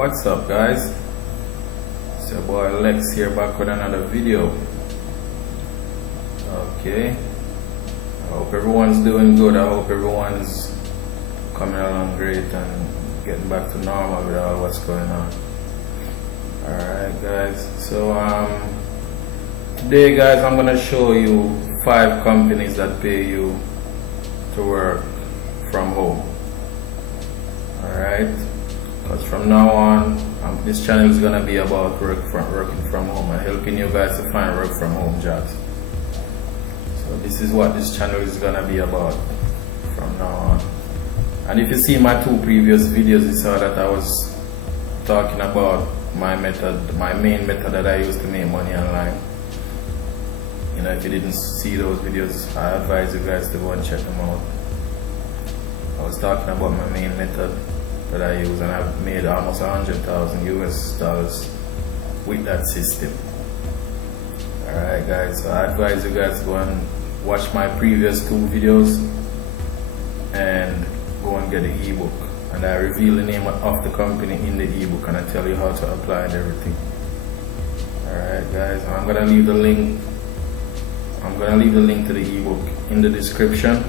What's up, guys? It's your boy Lex here, back with another video. Okay, I hope everyone's doing good. I hope everyone's coming along great and getting back to normal with all what's going on. Alright guys, so today guys, I'm gonna show you 5 companies that pay you to work from home. Alright, because from now on this channel is gonna be about working from home and helping you guys to find work from home jobs. So this is what this channel is gonna be about from now on. And if you see my 2 previous videos, you saw that I was talking about my main method that I use to make money online. You know, if you didn't see those videos, I advise you guys to go and check them out. I was talking about my main method that I use, and I've made almost 100,000 US dollars with that system. Alright guys, so I advise you guys to go and watch my previous 2 videos and go and get the ebook, and I reveal the name of the company in the ebook, and I tell you how to apply and everything. Alright guys, I'm gonna leave the link to the ebook in the description,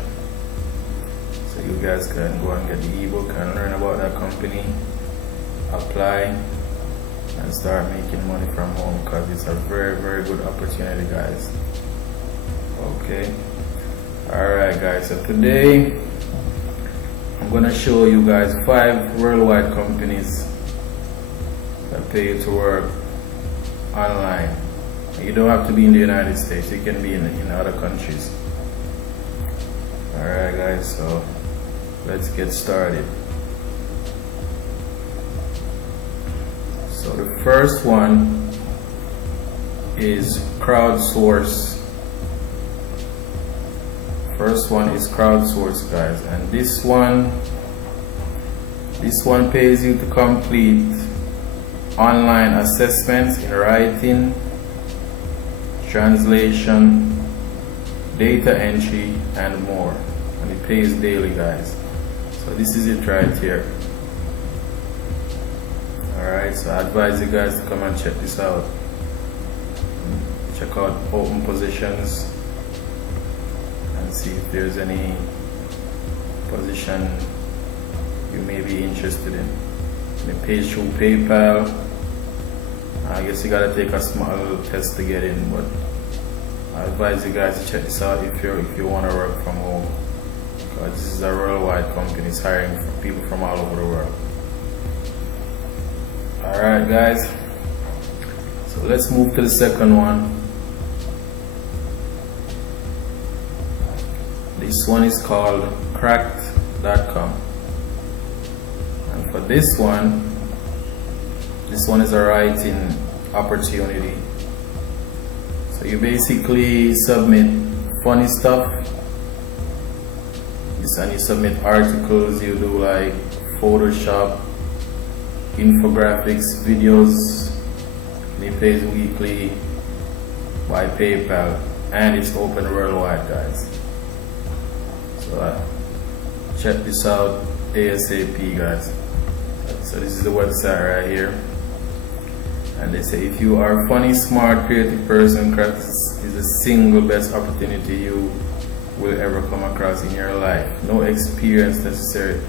so you guys can go and get the ebook and learn about that company, apply and start making money from home, because it's a very, very good opportunity, guys. Okay, alright guys, so today I'm gonna show you guys 5 worldwide companies that pay you to work online. You don't have to be in the United States, you can be in other countries. Alright guys, so let's get started. So the first one is Crowdsource. First one is Crowdsource, guys, and this one pays you to complete online assessments in writing, translation, data entry, and more, and it pays daily, guys. So this is it right here. Alright, so I advise you guys to come and check this out. Check out open positions and see if there's any position you may be interested in. It pays through PayPal. I guess you gotta take a small little test to get in, but I advise you guys to check this out if you want to work from home, because this is a worldwide company. It's hiring for people from all over the world. Alright guys, so let's move to the second one. This one is called Cracked.com, and for this one is a writing opportunity. So you basically submit funny stuff, and you submit articles, you do like Photoshop, infographics, videos, and it pays weekly by PayPal, and it's open worldwide, guys. So check this out ASAP, guys. So this is the website right here, and they say if you are a funny, smart, creative person, Cracked is the single best opportunity you will ever come across in your life. No experience necessary.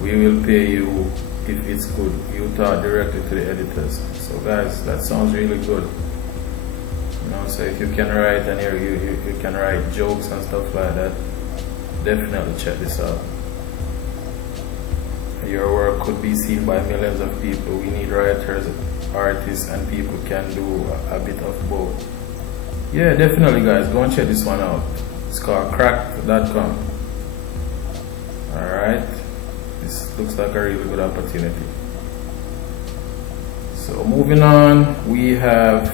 We will pay you if it's good. You talk directly to the editors. So guys, that sounds really good. You know, so if you can write and you can write jokes and stuff like that, definitely check this out. Your work could be seen by millions of people. We need writers, artists, and people can do a bit of both. Yeah, definitely guys, go and check this one out. It's called Cracked.com. Alright, this looks like a really good opportunity. So moving on, we have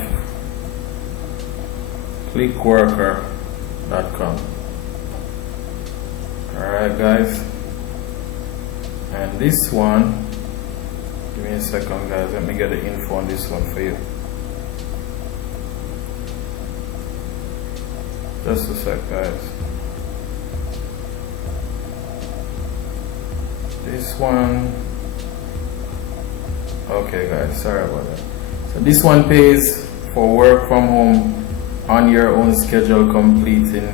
Clickworker.com. Alright guys, and this one, give me a second guys, let me get the info on this one for you. Just a sec guys. This one Okay guys, sorry about that. So this one pays for work from home on your own schedule, completing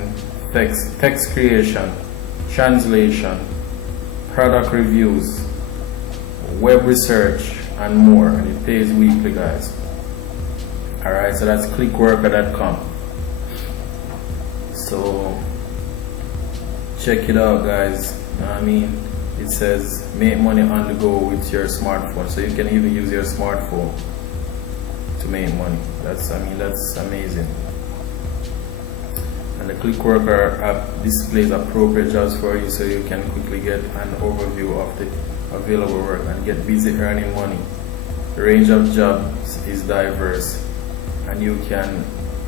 text creation, translation, product reviews, web research, and more. And it pays weekly, guys. Alright, so that's clickworker.com. So check it out, guys. You know what I mean? It says make money on the go with your smartphone. So you can even use your smartphone to make money. That's amazing. And the Clickworker app displays appropriate jobs for you, so you can quickly get an overview of the available work and get busy earning money. The range of jobs is diverse, and you can,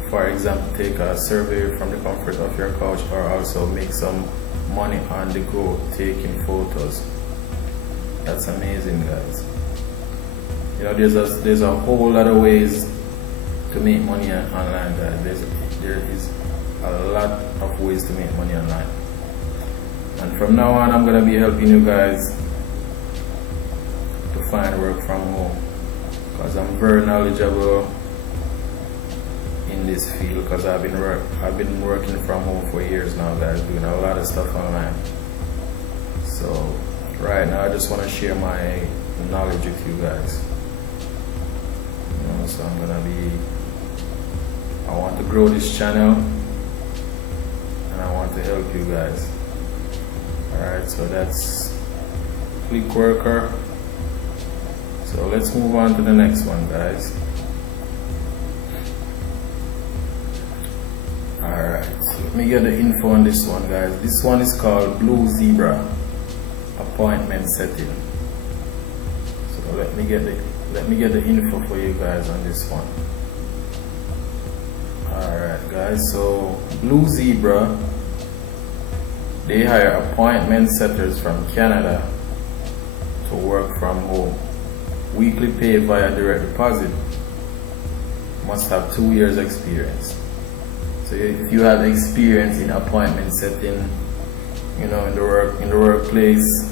for example, take a survey from the comfort of your couch, or also make some money on the go taking photos. That's amazing, guys. You know, there's a whole lot of ways to make money online, guys. There is a lot of ways to make money online, and from now on I'm gonna be helping you guys to find work from home, because I'm very knowledgeable in this field, because I've been working from home for years now, guys, doing a lot of stuff online. So right now I just want to share my knowledge with you guys. You know, so I want to grow this channel, and I want to help you guys. Alright, so that's Clickworker. So let's move on to the next one, guys. Alright, so let me get the info on this one, guys. This one is called Blue Zebra appointment setting. So let me get the info for you guys on this one. Alright guys, so Blue Zebra, they hire appointment setters from Canada to work from home. Weekly pay via direct deposit. Must have 2 years experience. So if you have experience in appointment setting, you know, in the workplace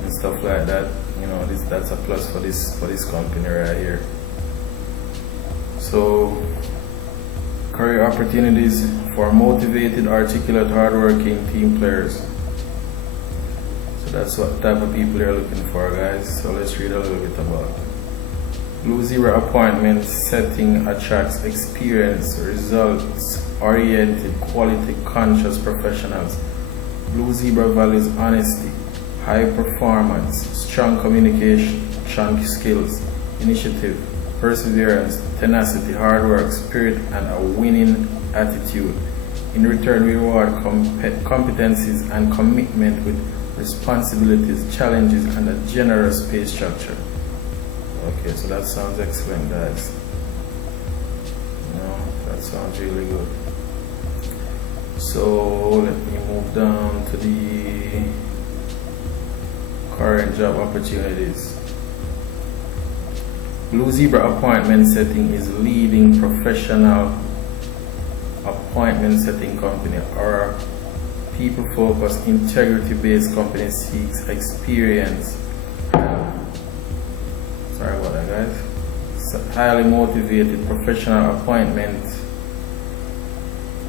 and stuff like that, you know, that's a plus for this company right here. So career opportunities for motivated, articulate, hardworking team players. So that's what type of people they're looking for, guys. So let's read a little bit about it. Blue Zebra appointment setting attracts experienced, results-oriented, quality-conscious professionals. Blue Zebra values honesty, high performance, strong communication skills, initiative, perseverance, tenacity, hard work, spirit, and a winning attitude. In return, we reward competencies and commitment with responsibilities, challenges, and a generous pay structure. Okay, so that sounds excellent, guys. You know, that sounds really good. So let me move down to the current job opportunities. Blue Zebra appointment setting is leading professional appointment setting company, or people-focused, integrity-based company seeks experience. Sorry about that, guys. Highly motivated professional appointment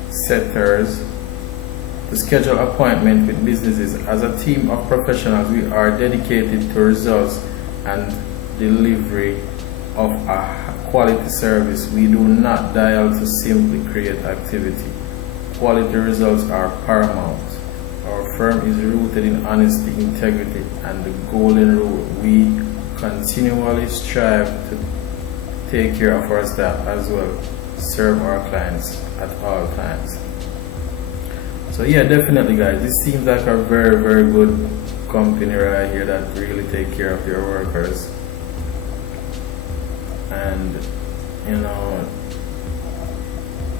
setters to schedule appointment with businesses. As a team of professionals, we are dedicated to results and delivery of a quality service. We do not dial to simply create activity. Quality results are paramount. Our firm is rooted in honesty, integrity, and the golden rule. We continually strive to take care of our staff as well, serve our clients at all times. So yeah, definitely, guys, this seems like a very, very good company right here that really take care of their workers. And you know,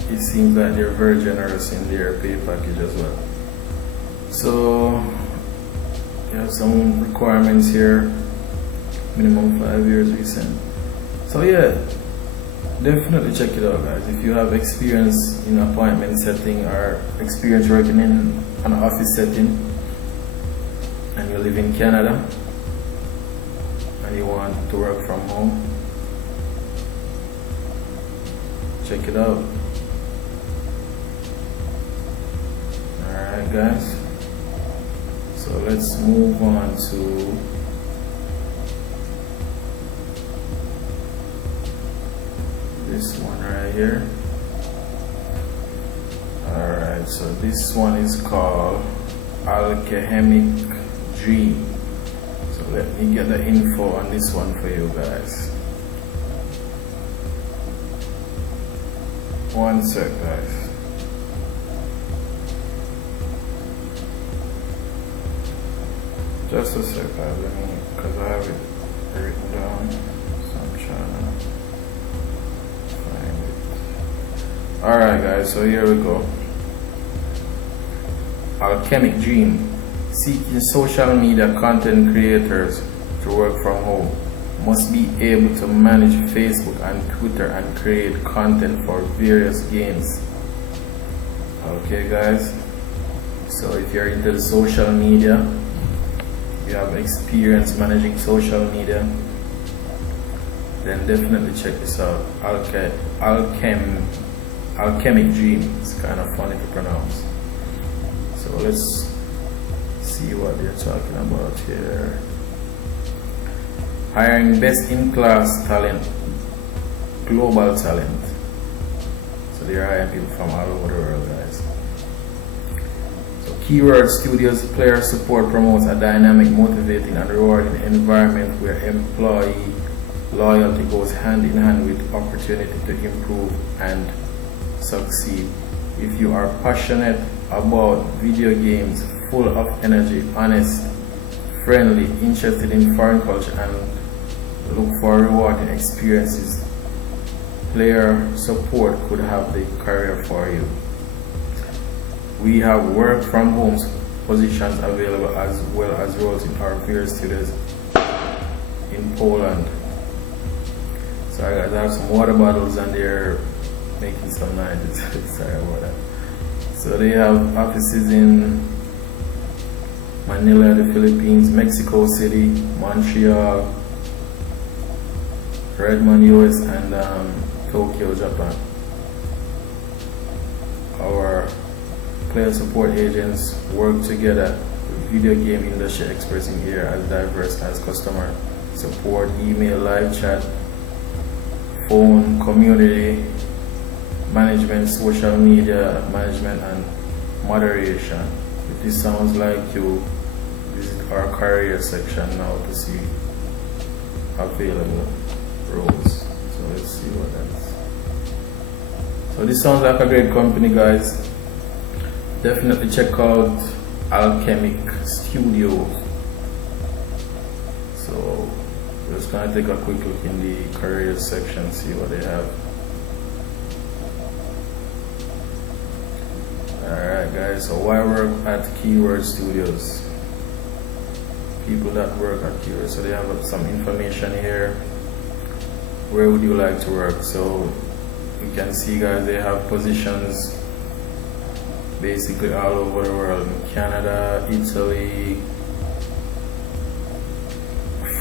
it seems like they're very generous in their pay package as well. So you have some requirements here. Minimum 5 years recent. So yeah, definitely check it out, guys. If you have experience in appointment setting, or experience working in an office setting, and you live in Canada, and and you want to work from home, check it out. Alright guys, so let's move on to this one right here. Alright, so this one is called Alchemic Dream. So let me get the info on this one for you guys. One sec guys. Just a sec guys, because I have it written down, so I'm trying to find it. Alright guys, so here we go. Alchemic Dream. Seeking social media content creators to work from home must be able to manage Facebook and Twitter and create content for various games. Okay guys, so if you're into social media, you have experience managing social media, then definitely check this out. Alchemic Dream. It's kind of funny to pronounce. So let's see what they're talking about here. Hiring best-in-class talent, global talent. So they're hiring people from all over the world, guys. So Keyword Studios player support promotes a dynamic, motivating, and rewarding environment where employee loyalty goes hand in hand with opportunity to improve and succeed. If you are passionate about video games, full of energy, honest, friendly, interested in foreign culture, and look for rewarding experiences, player support could have the career for you. We have work from home positions available as well as roles in our various studios in Poland. Sorry guys, I have some water bottles and they're making some noise. Sorry about that. So they have offices in Manila, the Philippines, Mexico City, Montreal, Redmond, US, and Tokyo, Japan. Our player support agents work together with video game industry experts in here as diverse as customer support, email, live chat, phone, community management, social media management, and moderation. If this sounds like you, visit our career section now to see available roles. So let's see what that is. So this sounds like a great company, guys. Definitely check out Alchemic Studios. So we're just gonna take a quick look in the career section, see what they have. Alright guys, so why work at Keyword Studios? People that work at Keyword, so they have some information here. Where would you like to work? So you can see guys, they have positions basically all over the world. Canada, Italy,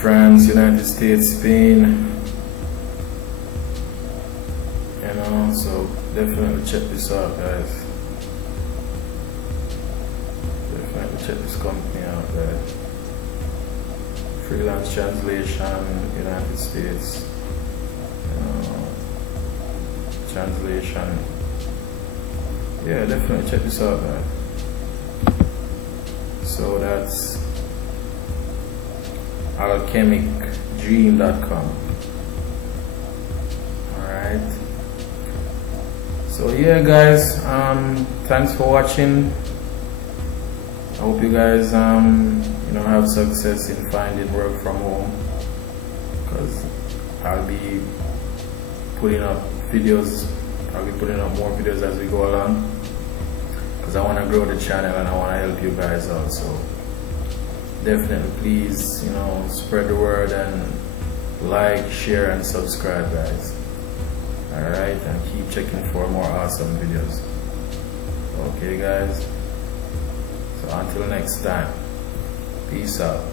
France, United States, Spain. You know, so definitely check this out guys. Check this company out there. Freelance translation, United States, translation. Yeah, definitely check this out, man. So that's alchemicdream.com. Alright. So yeah guys, thanks for watching. I hope you guys have success in finding work from home, because I'll be putting up videos. I'll be putting up more videos as we go along, because I want to grow the channel and I want to help you guys out. So definitely please spread the word and like, share, and subscribe guys. Alright, and keep checking for more awesome videos. Okay guys, so until next time, peace out.